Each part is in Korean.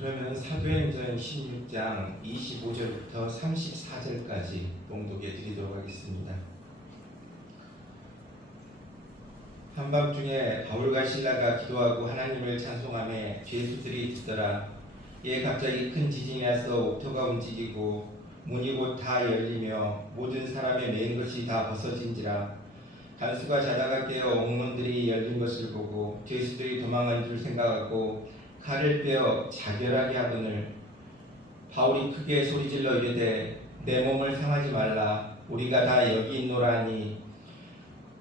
그러면 사도행전 16장 25절부터 34절까지 봉독해 드리도록 하겠습니다. 한밤중에 바울과 실라가 기도하고 하나님을 찬송하며 죄수들이 듣더라. 이에 갑자기 큰 지진이 나서 옥토가 움직이고 문이 곧 다 열리며 모든 사람의 매인 것이 다 벗어진지라. 간수가 자다가 깨어 옥문들이 열린 것을 보고 죄수들이 도망한 줄 생각하고 칼을 빼어 자결하게 하거늘 바울이 크게 소리질러 이르되 내 몸을 상하지 말라. 우리가 다 여기 있노라 하니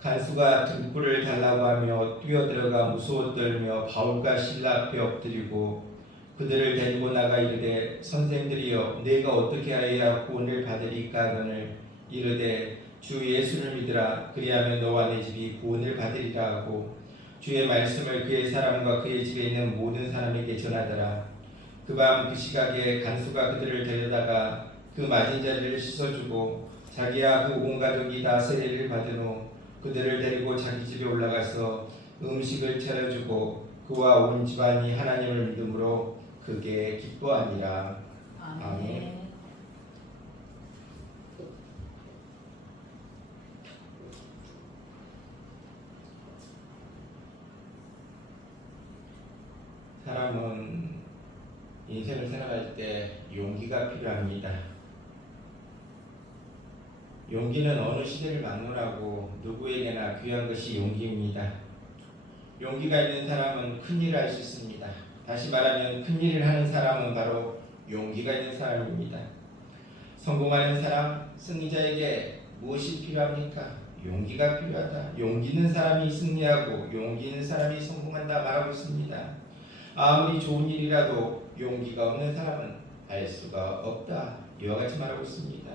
간수가 등불을 달라고 하며 뛰어들어가 무서워 떨며 바울과 실라 앞에 엎드리고 그들을 데리고 나가 이르되 선생들이여 내가 어떻게 하여야 구원을 받으리까 하거늘 이르되 주 예수를 믿으라. 그리하면 너와 내 집이 구원을 받으리라 하고 주의 말씀을 그의 사람과 그의 집에 있는 모든 사람에게 전하더라. 그 밤 그 시각에 간수가 그들을 데려다가 그 맞은 자리를 씻어주고 자기와 그 온 가족이 다 세례를 받은 후 그들을 데리고 자기 집에 올라가서 음식을 차려주고 그와 온 집안이 하나님을 믿음으로 크게 기뻐하니라. 아멘. 사람은 인생을 살아갈 때 용기가 필요합니다. 용기는 어느 시대를 막론하고 누구에게나 귀한 것이 용기입니다. 용기가 있는 사람은 큰 일을 할 수 있습니다. 다시 말하면 큰 일을 하는 사람은 바로 용기가 있는 사람입니다. 성공하는 사람, 승리자에게 무엇이 필요합니까? 용기가 필요하다. 용기 있는 사람이 승리하고 용기 있는 사람이 성공한다 말하고 있습니다. 아무리 좋은 일이라도 용기가 없는 사람은 할 수가 없다. 이와 같이 말하고 있습니다.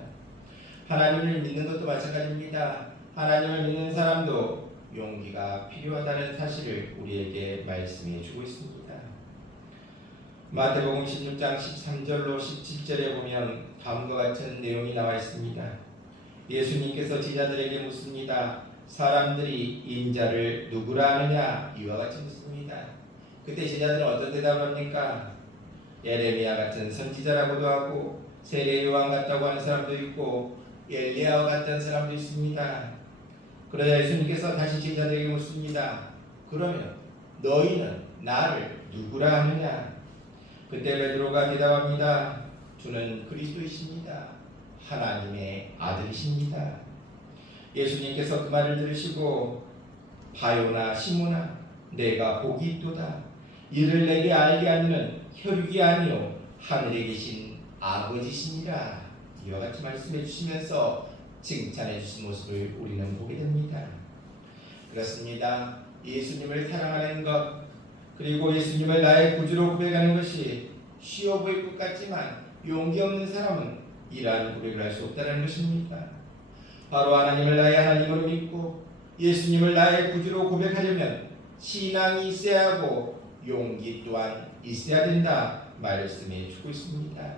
하나님을 믿는 것도 마찬가지입니다. 하나님을 믿는 사람도 용기가 필요하다는 사실을 우리에게 말씀해 주고 있습니다. 마태복음 16장 13절로 17절에 보면 다음과 같은 내용이 나와 있습니다. 예수님께서 제자들에게 묻습니다. 사람들이 인자를 누구라 하느냐? 이와 같이 묻습니다. 그때 제자들은 어떤 대답을 합니까? 예레미야 같은 선지자라고도 하고 세례 요한 같다고 하는 사람도 있고 엘리야와 같은 사람도 있습니다. 그러자 예수님께서 다시 제자들에게 묻습니다. 그러면 너희는 나를 누구라 하느냐? 그때 베드로가 대답합니다. 주는 그리스도이십니다. 하나님의 아들이십니다. 예수님께서 그 말을 들으시고 바요나 시몬아 내가 복이 있도다. 이를 내게 알게 하는 혈육이 아니요 하늘에 계신 아버지시니라. 이와 같이 말씀해 주시면서 칭찬해 주신 모습을 우리는 보게 됩니다. 그렇습니다. 예수님을 사랑하는 것 그리고 예수님을 나의 구주로 고백하는 것이 쉬워 보일 것 같지만 용기 없는 사람은 이러한 고백을 할 수 없다는 것입니다. 바로 하나님을 나의 하나님으로 믿고 예수님을 나의 구주로 고백하려면 신앙이 있어야 하고 용기 또한 있어야 된다 말씀해 주고 있습니다.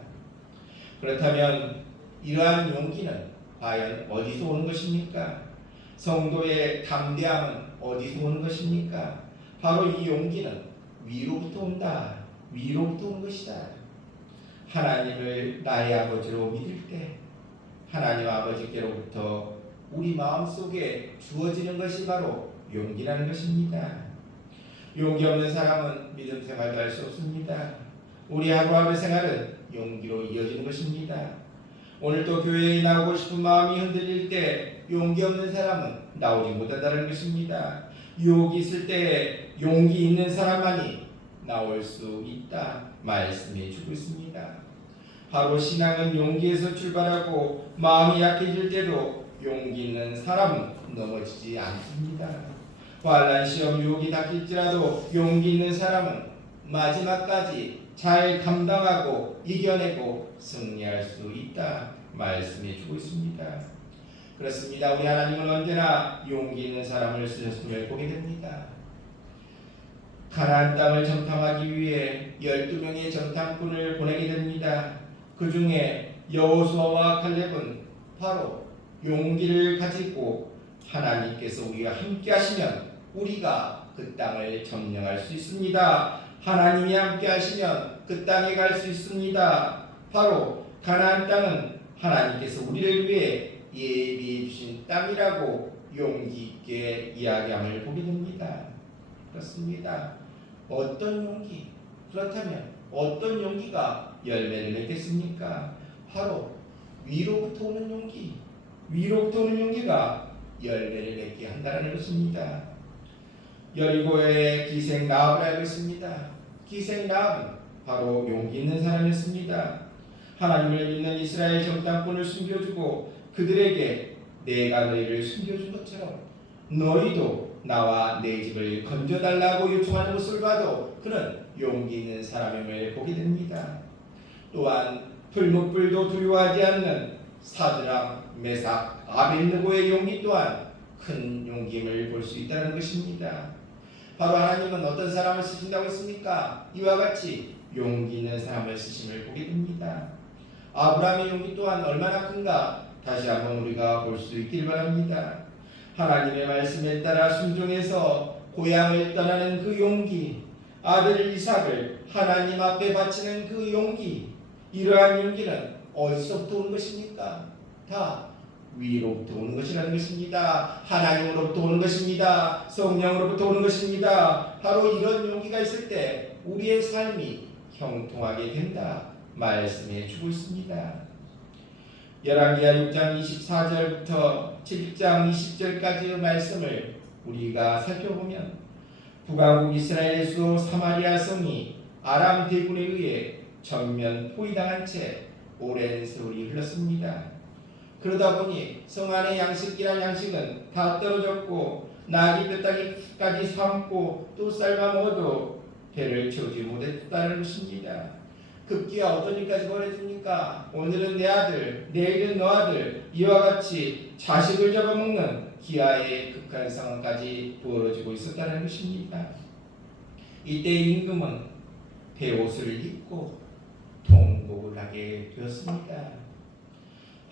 그렇다면 이러한 용기는 과연 어디서 오는 것입니까? 성도의 담대함은 어디서 오는 것입니까? 바로 이 용기는 위로부터 온다. 위로부터 온 것이다. 하나님을 나의 아버지로 믿을 때 하나님 아버지께로부터 우리 마음속에 주어지는 것이 바로 용기라는 것입니다. 용기 없는 사람은 믿음 생활도 할 수 없습니다. 우리 하루하루 생활은 용기로 이어지는 것입니다. 오늘도 교회에 나오고 싶은 마음이 흔들릴 때 용기 없는 사람은 나오지 못한다는 것입니다. 유혹이 있을 때 용기 있는 사람만이 나올 수 있다 말씀해 주고 있습니다. 바로 신앙은 용기에서 출발하고 마음이 약해질 때도 용기 있는 사람은 넘어지지 않습니다. 환난 시험 유혹이 닥칠지라도 용기 있는 사람은 마지막까지 잘 감당하고 이겨내고 승리할 수 있다 말씀해 주고 있습니다. 그렇습니다. 우리 하나님은 언제나 용기 있는 사람을 쓰셨음을 보게 됩니다. 가나안 땅을 정탐하기 위해 12명의 정탐꾼을 보내게 됩니다. 그 중에 여호수아와 칼렙은 바로 용기를 가지고 하나님께서 우리와 함께 하시면 우리가 그 땅을 점령할 수 있습니다. 하나님이 함께 하시면 그 땅에 갈 수 있습니다. 바로 가나안 땅은 하나님께서 우리를 위해 예비해 주신 땅이라고 용기 있게 이야기함을 보게 됩니다. 그렇습니다. 어떤 용기? 그렇다면 어떤 용기가 열매를 맺겠습니까? 바로 위로부터 오는 용기. 위로부터 오는 용기가 열매를 맺게 한다는 것입니다. 여리고의 기생 라합을 알고 있습니다. 기생 라합은 바로 용기 있는 사람이었습니다. 하나님을 믿는 이스라엘 정탐꾼을 숨겨주고 그들에게 내가 너희를 숨겨준 것처럼 너희도 나와 내 집을 건져달라고 요청하는 것을 봐도 그는 용기 있는 사람임을 보게 됩니다. 또한 풀무불도 두려워하지 않는 사드락, 메삭, 아벳느고의 용기 또한 큰 용기임을 볼 수 있다는 것입니다. 바로 하나님은 어떤 사람을 쓰신다고 했습니까? 이와 같이 용기 있는 사람을 쓰심을 보게 됩니다. 아브라함의 용기 또한 얼마나 큰가 다시 한번 우리가 볼 수 있길 바랍니다. 하나님의 말씀에 따라 순종해서 고향을 떠나는 그 용기, 아들 이삭을 하나님 앞에 바치는 그 용기, 이러한 용기는 어디서부터 오는 것입니까? 다 위로부터 오는 것이라는 것입니다. 하나님으로부터 오는 것입니다. 성령으로부터 오는 것입니다. 바로 이런 용기가 있을 때 우리의 삶이 형통하게 된다 말씀해 주고 있습니다. 열왕기하 6장 24절부터 7장 20절까지의 말씀을 우리가 살펴보면 북왕국 이스라엘의 수도 사마리아 성이 아람 대군에 의해 전면 포위당한 채 오랜 세월이 흘렀습니다. 그러다 보니 성 안의 양식이란 양식은 다 떨어졌고 나귀 뼈다귀까지 삶고 또 삶아 먹어도 배를 채우지 못했다는 것입니다. 급기야 어떤 일까지 벌어집니까? 오늘은 내 아들, 내일은 너 아들, 이와 같이 자식을 잡아먹는 기아의 극한 상황까지 벌어지고 있었다는 것입니다. 이때 임금은 베옷을 입고 통곡을 하게 되었습니다.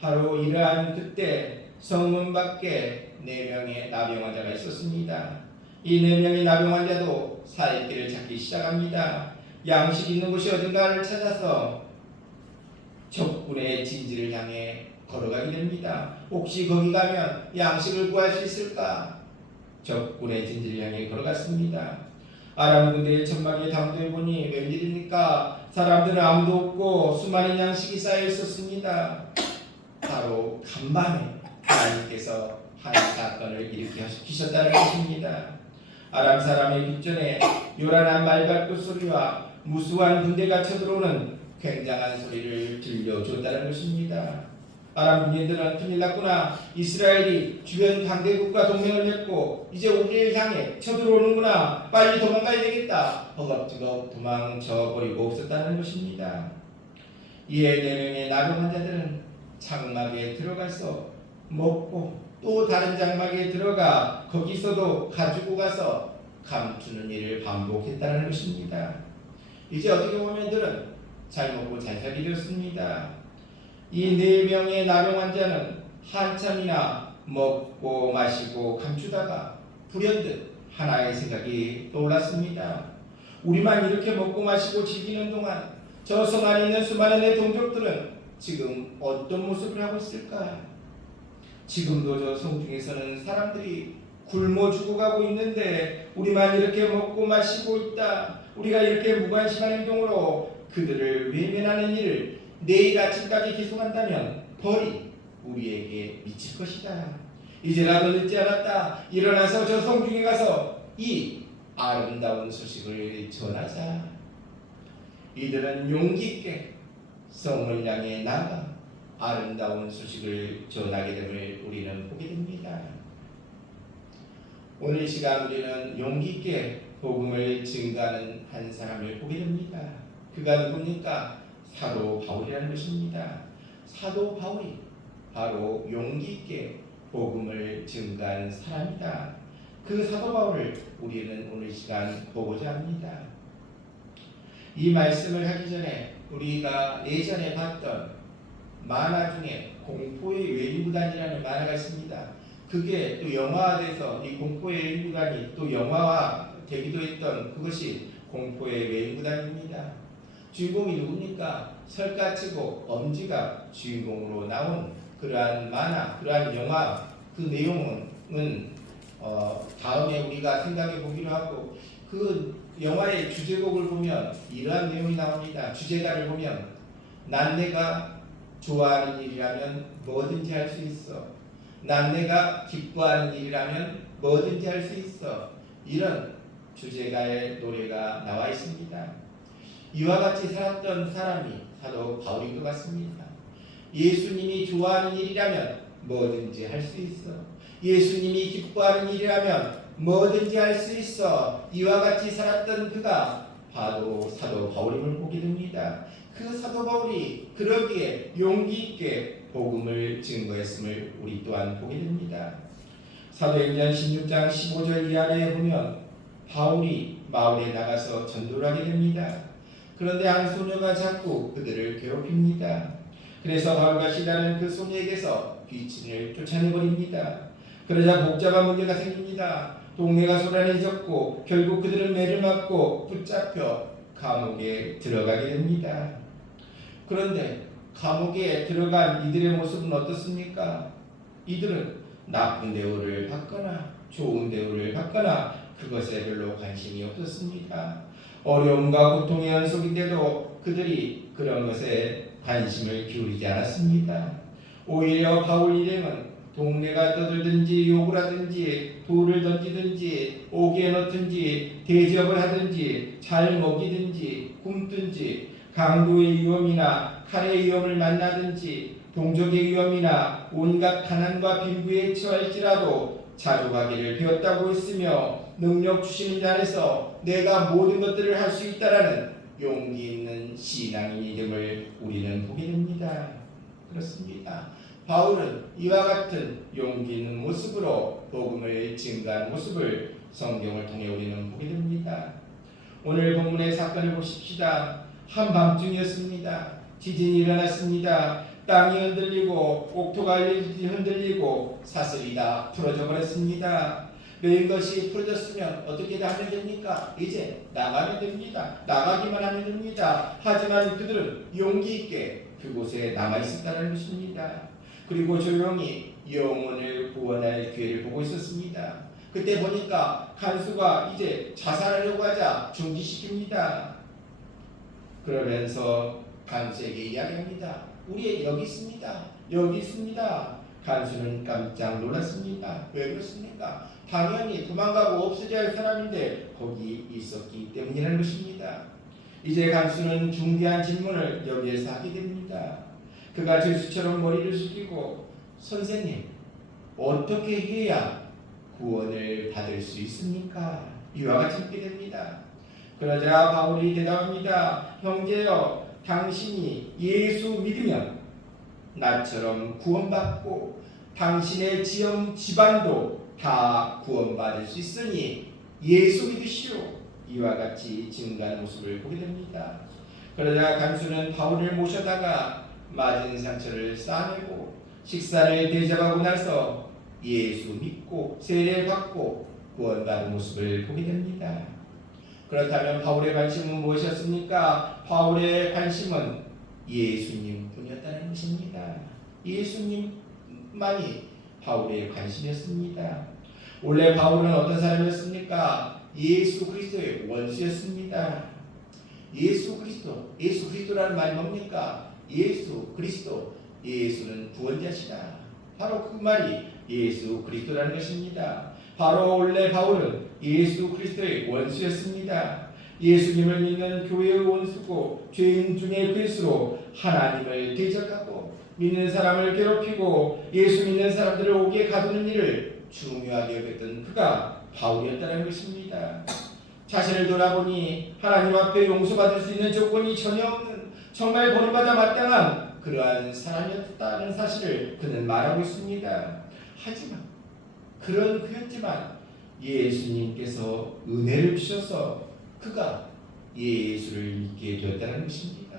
바로 이러한 그때 성문 밖에 4명의 나병 환자가 있었습니다. 이 4명의 나병 환자도 살 길을 찾기 시작합니다. 양식 있는 곳이 어딘가를 찾아서 적군의 진지를 향해 걸어가게 됩니다. 혹시 거기 가면 양식을 구할 수 있을까? 적군의 진지를 향해 걸어갔습니다. 아람 군대의 천막에 당도해 보니 웬일입니까? 사람들은 아무도 없고 수많은 양식이 쌓여 있었습니다. 바로 간밤에 하나님께서 한 사건을 일으키셨다는 것입니다. 아람 사람의 뒷전에 요란한 말발굽 소리와 무수한 군대가 쳐들어오는 굉장한 소리를 들려줬다는 것입니다. 아람 군인들은 큰일 났구나. 이스라엘이 주변 강대국과 동맹을 맺고 이제 우리를 향해 쳐들어오는구나. 빨리 도망가야 되겠다. 허겁지겁 도망쳐버리고 없었다는 것입니다. 이에 4명의 나병 환자들은 장막에 들어가서 먹고 또 다른 장막에 들어가 거기서도 가지고 가서 감추는 일을 반복했다는 것입니다. 이제 어떻게 보면 들은 잘 먹고 잘 살게 되었습니다. 이 4명의 나병 환자는 한참이나 먹고 마시고 감추다가 불현듯 하나의 생각이 떠올랐습니다. 우리만 이렇게 먹고 마시고 즐기는 동안 저 성 안에 있는 수많은 내 동족들은 지금 어떤 모습을 하고 있을까? 지금도 저 성 중에서는 사람들이 굶어 죽어가고 있는데 우리만 이렇게 먹고 마시고 있다. 우리가 이렇게 무관심한 행동으로 그들을 외면하는 일을 내일 아침까지 계속한다면 벌이 우리에게 미칠 것이다. 이제라도 늦지 않았다. 일어나서 저 성중에 가서 이 아름다운 소식을 전하자. 이들은 용기 있게 성을 향해 나가 아름다운 소식을 전하게 됨을 우리는 보게 됩니다. 오늘 이 시간 우리는 용기 있게 복음을 증거하는 한 사람을 보게 됩니다. 그가 누굽니까? 사도 바울이라는 것입니다. 사도 바울이 바로 용기 있게 복음을 증거한 사람이다. 그 사도 바울을 우리는 오늘 이 시간 보고자 합니다. 이 말씀을 하기 전에 우리가 예전에 봤던 만화 중에 공포의 외유구단이라는 만화가 있습니다. 그게 또 영화화돼서 이 공포의 외유구단이 또 영화화 되기도 했던 그것이 공포의 메인구단입니다. 주인공이 누굽니까? 설가치고 엄지가 주인공으로 나온 그러한 만화, 그러한 영화, 그 내용은 다음에 우리가 생각해 보기로 하고, 그 영화의 주제곡을 보면 이러한 내용이 나옵니다. 주제가를 보면 난 내가 좋아하는 일이라면 뭐든지 할 수 있어. 난 내가 기뻐하는 일이라면 뭐든지 할 수 있어. 이런 주제가의 노래가 나와 있습니다. 이와 같이 살았던 사람이 사도 바울인 것 같습니다. 예수님이 좋아하는 일이라면 뭐든지 할 수 있어. 예수님이 기뻐하는 일이라면 뭐든지 할 수 있어. 이와 같이 살았던 그가 바로 사도 바울임을 보게 됩니다. 그 사도 바울이 그러기에 용기 있게 복음을 증거했음을 우리 또한 보게 됩니다. 사도행전 16장 15절 이하에 보면 바울이 마을에 나가서 전도를 하게 됩니다. 그런데 한 소녀가 자꾸 그들을 괴롭힙니다. 그래서 바울과 시라는 그 소녀에게서 귀신을 쫓아내버립니다. 그러자 복잡한 문제가 생깁니다. 동네가 소란해졌고 결국 그들은 매를 맞고 붙잡혀 감옥에 들어가게 됩니다. 그런데 감옥에 들어간 이들의 모습은 어떻습니까? 이들은 나쁜 대우를 받거나 좋은 대우를 받거나 그것에 별로 관심이 없었습니다. 어려움과 고통의 연속인데도 그들이 그런 것에 관심을 기울이지 않았습니다. 오히려 바울 일행은 동네가 떠들든지 욕을 하든지 돌을 던지든지 옥에 넣든지 대접을 하든지 잘 먹이든지 굶든지 강도의 위험이나 칼의 위험을 만나든지 동족의 위험이나 온갖 가난과 빈부에 처할지라도 자족하기를 배웠다고 했으며 능력 주시는 자 안에서 내가 모든 것들을 할 수 있다라는 용기 있는 신앙인임을 우리는 보게 됩니다. 그렇습니다. 바울은 이와 같은 용기 있는 모습으로 복음을 증거한 모습을 성경을 통해 우리는 보게 됩니다. 오늘 본문의 사건을 보십시다. 한밤중이었습니다. 지진이 일어났습니다. 땅이 흔들리고 옥토가 흔들리고 사슬이 다 풀어져 버렸습니다. 매인 것이 풀어졌으면 어떻게 하면 됩니까? 이제 나가면 됩니다. 나가기만 하면 됩니다. 하지만 그들은 용기 있게 그곳에 남아있었다는 것입니다. 그리고 조용히 영혼을 구원할 기회를 보고 있었습니다. 그때 보니까 간수가 이제 자살하려고 하자 중지시킵니다. 그러면서 간수에게 이야기합니다. 우리 여기 있습니다. 여기 있습니다. 간수는 깜짝 놀랐습니다. 왜 그렇습니까? 당연히 도망가고 없어져야 할 사람인데 거기 있었기 때문이라는 것입니다. 이제 간수는 중대한 질문을 여기에서 하게 됩니다. 그가 죄수처럼 머리를 숙이고 선생님 어떻게 해야 구원을 받을 수 있습니까? 이와 같이 묻게 됩니다. 그러자 바울이 대답합니다. 형제여, 당신이 예수 믿으면 나처럼 구원받고 당신의 지형 집안도 다 구원받을 수 있으니 예수 믿으시오. 이와 같이 증거하는 모습을 보게 됩니다. 그러자 간수는 바울을 모셔다가 맞은 상처를 싸매고 식사를 대접하고 나서 예수 믿고 세례 받고 구원받은 모습을 보게 됩니다. 그렇다면 바울의 관심은 무엇이었습니까? 바울의 관심은 예수님 뿐이었다는 것입니다. 예수님만이 바울의 관심이었습니다. 원래 바울은 어떤 사람이었습니까? 예수 그리스도의 원수였습니다. 예수 그리스도라는 말이 뭡니까? 예수 그리스도, 예수는 구원자시다. 바로 그 말이 예수 그리스도라는 것입니다. 바로 원래 바울은 예수 그리스도의 원수였습니다. 예수님을 믿는 교회의 원수고 죄인 중에 괴수로 하나님을 대적하고 믿는 사람을 괴롭히고 예수 믿는 사람들을 옥에 가두는 일을 중요하게 여겼던 그가 바울이었다는 것입니다. 자신을 돌아보니 하나님 앞에 용서받을 수 있는 조건이 전혀 없는 정말 버림받아 마땅한 그러한 사람이었다는 사실을 그는 말하고 있습니다. 하지만 그런 그였지만 예수님께서 은혜를 주셔서 그가 예수를 믿게 되었다는 것입니다.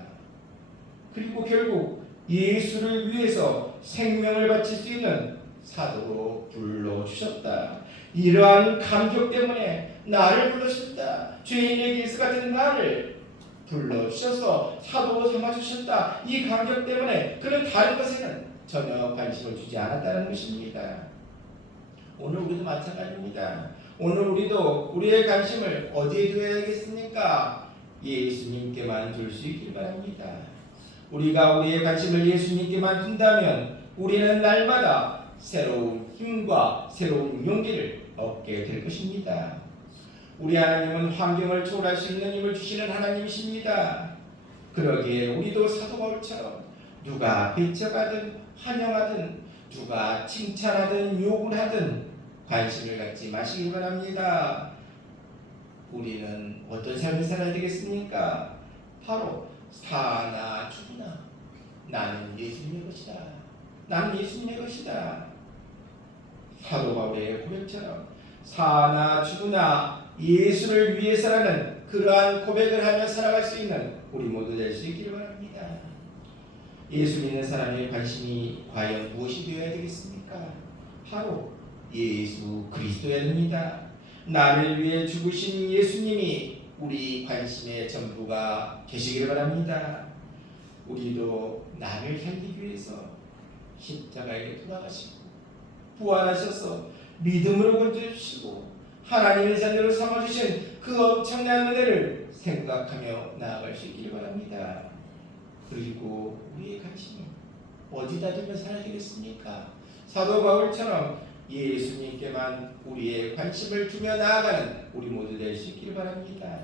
그리고 결국 예수를 위해서 생명을 바칠 수 있는 사도로 불러주셨다. 이러한 감격 때문에 나를 불러주셨다. 죄인의 예수 같은 나를 불러주셔서 사도로 삼아주셨다. 이 감격 때문에 그는 다른 것에는 전혀 관심을 주지 않았다는 것입니다. 오늘 우리도 마찬가지입니다. 오늘 우리도 우리의 관심을 어디에 두어야겠습니까? 예수님께만 둘 수 있길 바랍니다. 우리가 우리의 관심을 예수님께만 둔다면 우리는 날마다 새로운 힘과 새로운 용기를 얻게 될 것입니다. 우리 하나님은 환경을 초월할 수 있는 힘을 주시는 하나님이십니다. 그러기에 우리도 사도 바울처럼 누가 배척하든 환영하든 누가 칭찬하든 욕을 하든 관심을 갖지 마시기 바랍니다. 우리는 어떤 삶을 살아야 되겠습니까? 바로 사나 죽으나 나는 예수님의 것이다. 나는 예수님의 것이다. 사도 바울의 고백처럼 사나 죽으나 예수를 위해서라는 그러한 고백을 하며 살아갈 수 있는 우리 모두 될 수 있기를 바랍니다. 예수 믿는 사람의 관심이 과연 무엇이 되어야 되겠습니까? 바로 예수 그리스도여야 됩니다. 나를 위해 죽으신 예수님이 우리 관심의 전부가 되시기를 바랍니다. 우리도 나를 살리기 위해서 십자가에 돌아가시고 부활하셔서 믿음으로 건져주시고 하나님의 자녀로 삼아주신 그 엄청난 은혜를 생각하며 나아갈 수 있기를 바랍니다. 그리고 우리의 관심이 어디다 두면 살아야 되겠습니까? 사도 바울처럼 예수님께만 우리의 관심을 두며 나아가는 우리 모두 될 수 있기를 바랍니다.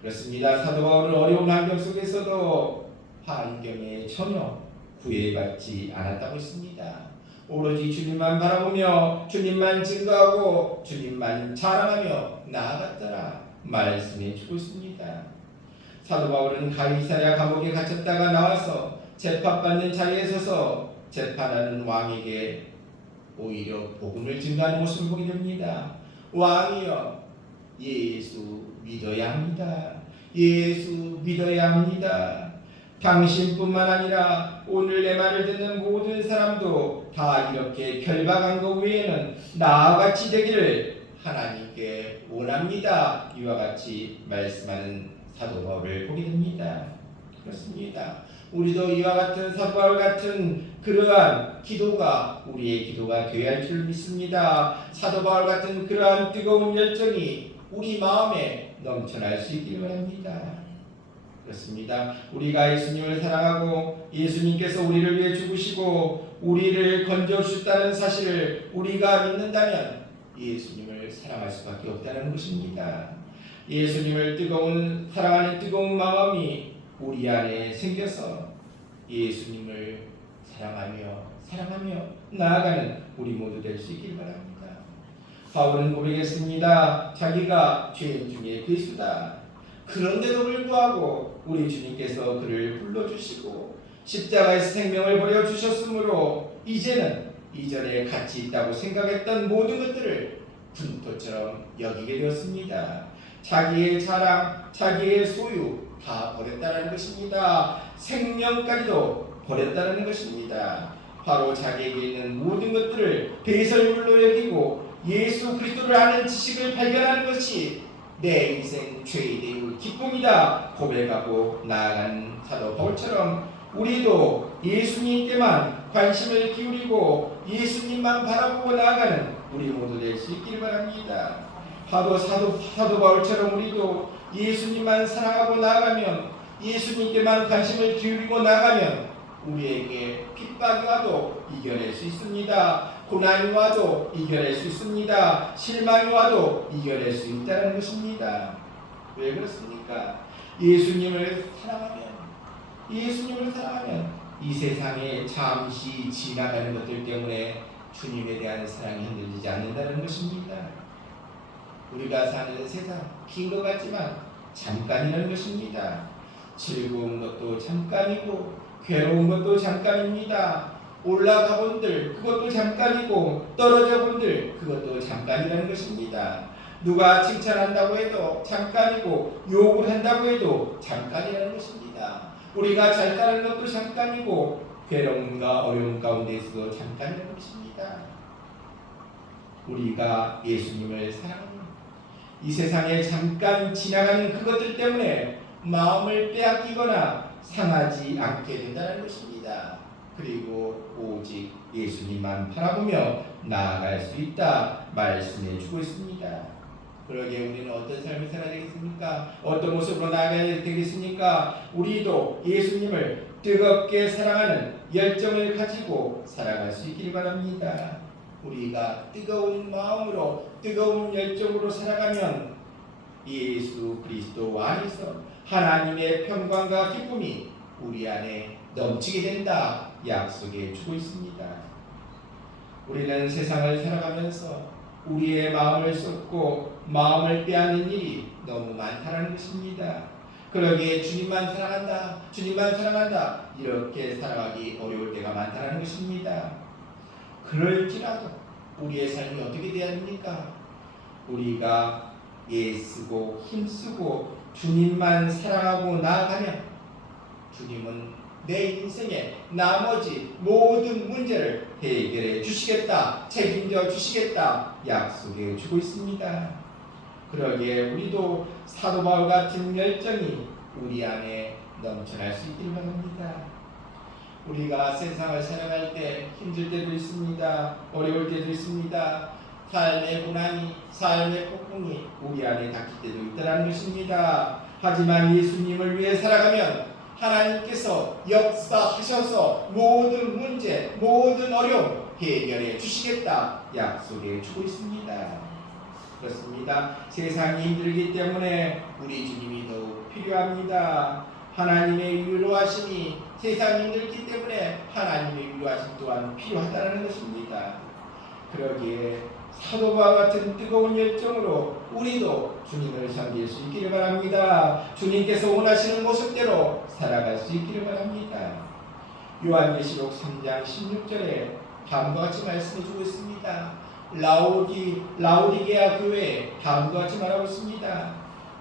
그렇습니다. 사도 바울은 어려운 환경 속에서도 환경에 전혀 구애받지 않았다고 했습니다. 오로지 주님만 바라보며 주님만 증거하고 주님만 자랑하며 나아갔더라 말씀해 주고 있습니다. 사도 바울은 가이사랴 감옥에 갇혔다가 나와서 재판받는 자리에 서서 재판하는 왕에게 오히려 복음을 증거하는 모습을 보게 됩니다. 왕이여 예수 믿어야 합니다. 예수 믿어야 합니다. 당신뿐만 아니라 오늘 내 말을 듣는 모든 사람도 다 이렇게 결박한 것 외에는 나와 같이 되기를 하나님께 원합니다. 이와 같이 말씀하는 사도 바울을 보게 됩니다. 그렇습니다. 우리도 이와 같은 사도 바울 같은 그러한 기도가 우리의 기도가 되어야 할 줄 믿습니다. 사도 바울 같은 그러한 뜨거운 열정이 우리 마음에 넘쳐날 수 있기를 바랍니다. 그렇습니다. 우리가 예수님을 사랑하고 예수님께서 우리를 위해 죽으시고 우리를 건져주셨다는 사실을 우리가 믿는다면 예수님을 사랑할 수밖에 없다는 것입니다. 예수님을 사랑하는 뜨거운 마음이 우리 안에 생겨서 예수님을 사랑하며 나아가는 우리 모두 될 수 있길 바랍니다. 바울은 고백했습니다. 자기가 죄인 중에 괴수다. 그런데도 불구하고 우리 주님께서 그를 불러주시고 십자가에서 생명을 버려주셨으므로 이제는 이전에 같이 있다고 생각했던 모든 것들을 분토처럼 여기게 되었습니다. 자기의 자랑, 자기의 소유 다 버렸다는 것입니다. 생명까지도 버렸다는 것입니다. 바로 자기에게 있는 모든 것들을 배설물로 여기고 예수 그리스도를 아는 지식을 발견하는 것이 내 인생 최대의 기쁨이다 고백하고 나아간 사도 바울처럼 우리도 예수님께만 관심을 기울이고 예수님만 바라보고 나아가는 우리 모두 될 수 있기를 바랍니다. 바로 사도 바울처럼 우리도 예수님만 사랑하고 나아가면 예수님께만 관심을 기울이고 나아가면 우리에게 핍박이 와도 이겨낼 수 있습니다. 고난이 와도 이겨낼 수 있습니다. 실망이 와도 이겨낼 수 있다는 것입니다. 왜 그렇습니까? 예수님을 사랑하면 이 세상에 잠시 지나가는 것들 때문에 주님에 대한 사랑이 흔들리지 않는다는 것입니다. 우리가 사는 세상 긴 것 같지만 잠깐이라는 것입니다. 즐거운 것도 잠깐이고 괴로운 것도 잠깐입니다. 올라가 본들 그것도 잠깐이고 떨어져 본들 그것도 잠깐이라는 것입니다. 누가 칭찬한다고 해도 잠깐이고 욕을 한다고 해도 잠깐이라는 것입니다. 우리가 잘 따르는 것도 잠깐이고 괴로움과 어려움 가운데서도 잠깐이라는 것입니다. 우리가 예수님을 사랑하면 이 세상에 잠깐 지나가는 그것들 때문에 마음을 빼앗기거나 상하지 않게 된다는 것입니다. 그리고 오직 예수님만 바라보며 나아갈 수 있다 말씀해 주고 있습니다. 그러기에 우리는 어떤 삶을 살아야 되겠습니까? 어떤 모습으로 나아가야 되겠습니까? 우리도 예수님을 뜨겁게 사랑하는 열정을 가지고 살아갈 수 있길 바랍니다. 우리가 뜨거운 마음으로 뜨거운 열정으로 살아가면 예수 그리스도 안에서 하나님의 평강과 기쁨이 우리 안에 넘치게 된다 약속해 주고 있습니다. 우리는 세상을 살아가면서 우리의 마음을 쏟고 마음을 빼앗는 일이 너무 많다는 것입니다. 그러기에 주님만 사랑한다, 주님만 사랑한다 이렇게 살아가기 어려울 때가 많다는 것입니다. 그럴지라도 우리의 삶이 어떻게 되어야 합니까? 우리가 애쓰고 힘쓰고 주님만 사랑하고 나아가면 주님은 내 인생의 나머지 모든 문제를 해결해 주시겠다, 책임져 주시겠다 약속해 주고 있습니다. 그러기에 우리도 사도 바울 같은 열정이 우리 안에 넘쳐날 수 있길 바랍니다. 우리가 세상을 살아갈 때 힘들 때도 있습니다. 어려울 때도 있습니다. 삶의 고난이, 삶의 폭풍이 우리 안에 닥칠 때도 있다는 것입니다. 하지만 예수님을 위해 살아가면 하나님께서 역사하셔서 모든 문제, 모든 어려움 해결해 주시겠다 약속해 주고 있습니다. 그렇습니다. 세상이 힘들기 때문에 우리 주님이 더욱 필요합니다. 하나님의 위로하심이 세상이 힘들기 때문에 하나님의 위로하심 또한 필요하다는 것입니다. 그러기에 사도와 같은 뜨거운 열정으로 우리도 주님을 섬길 수 있기를 바랍니다. 주님께서 원하시는 모습대로 살아갈 수 있기를 바랍니다. 요한계시록 3장 16절에 다음과 같이 말씀해주고 있습니다. 라오디게아 교회에 다음과 같이 말하고 있습니다.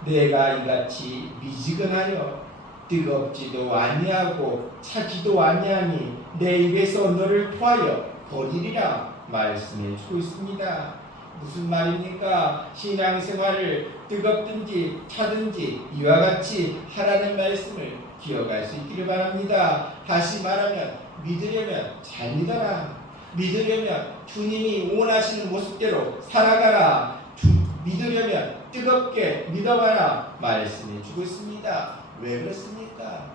내가 이같이 미지근하여 뜨겁지도 아니하고 차지도 아니하니 내 입에서 너를 토하여 버리리라 말씀해 주고 있습니다. 무슨 말입니까? 신앙생활을 뜨겁든지 차든지 이와 같이 하라는 말씀을 기억할 수 있기를 바랍니다. 다시 말하면 믿으려면 잘 믿어라. 믿으려면 주님이 원하시는 모습대로 살아가라. 믿으려면 뜨겁게 믿어봐라 말씀해 주고 있습니다. 왜 그렇습니까?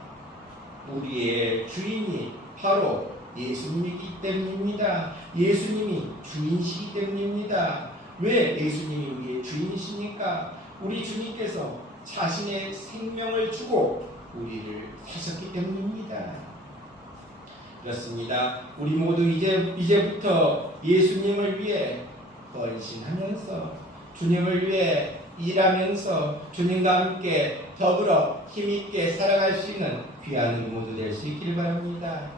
우리의 주인이 바로 예수님이기 때문입니다. 예수님이 주인이시기 때문입니다. 왜 예수님이 우리의 주인이십니까? 우리 주님께서 자신의 생명을 주고 우리를 사셨기 때문입니다. 그렇습니다. 우리 모두 이제부터 예수님을 위해 헌신하면서 주님을 위해 일하면서 주님과 함께 더불어 힘있게 살아갈 수 있는 귀한 우리 모두 될 수 있기를 바랍니다.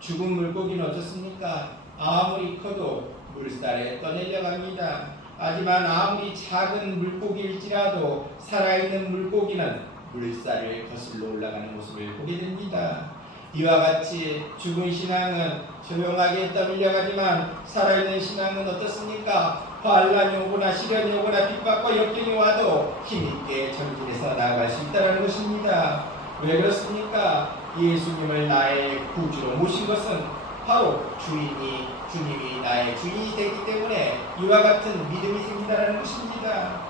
죽은 물고기는 어떻습니까? 아무리 커도 물살에 떠내려갑니다. 하지만 아무리 작은 물고기일지라도 살아있는 물고기는 물살을 거슬러 올라가는 모습을 보게 됩니다. 이와 같이 죽은 신앙은 조용하게 떠밀려가지만 살아있는 신앙은 어떻습니까? 환란이 오거나 시련이 오거나 핍박과 역경이 와도 힘있게 전진해서 나아갈 수 있다는 것입니다. 왜 그렇습니까? 예수님을 나의 구주로 모신 것은 바로 주님이 나의 주인이 되기 때문에 이와 같은 믿음이 생긴다는 것입니다.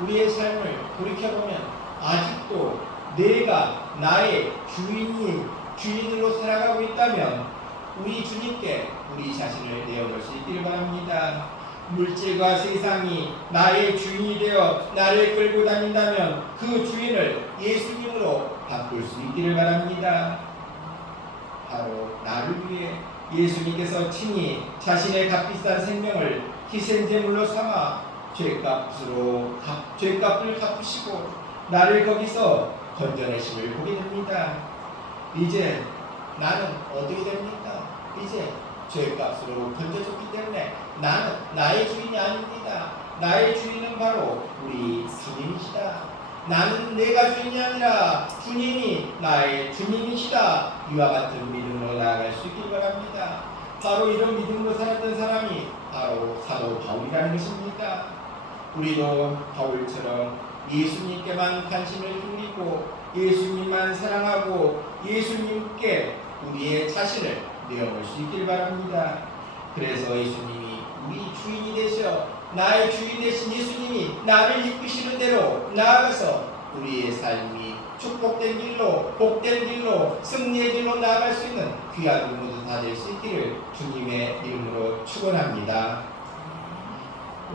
우리의 삶을 돌이켜보면 아직도 내가 나의 주인으로 살아가고 있다면 우리 주님께 우리 자신을 내어놓을 수 있기를 바랍니다. 물질과 세상이 나의 주인이 되어 나를 끌고 다닌다면 그 주인을 예수님으로 바꿀 수 있기를 바랍니다. 바로 나를 위해 예수님께서 친히 자신의 값비싼 생명을 희생제물로 삼아 죄값을 갚으시고 나를 거기서 건져내심을 보게 됩니다. 이제 나는 어떻게 됩니까? 이제 죄값으로 건져졌기 때문에 나는 나의 주인이 아닙니다. 나의 주인은 바로 우리 주님이시다. 나는 내가 주인이 아니라 주님이 나의 주님이시다. 이와 같은 믿음으로 나아갈 수 있길 바랍니다. 바로 이런 믿음으로 살았던 사람이 바로 사도 바울이라는 것입니다. 우리도 바울처럼 예수님께만 관심을 기울이고 예수님만 사랑하고 예수님께 우리의 자신을 내어볼 수 있길 바랍니다. 그래서 예수님이 우리 주인이 되셔 나의 주인 되신 예수님이 나를 이끄시는 대로 나아가서 우리의 삶이 축복된 길로 복된 길로 승리의 길로 나아갈 수 있는 귀한 모두 다 될 수 있기를 주님의 이름으로 축원합니다.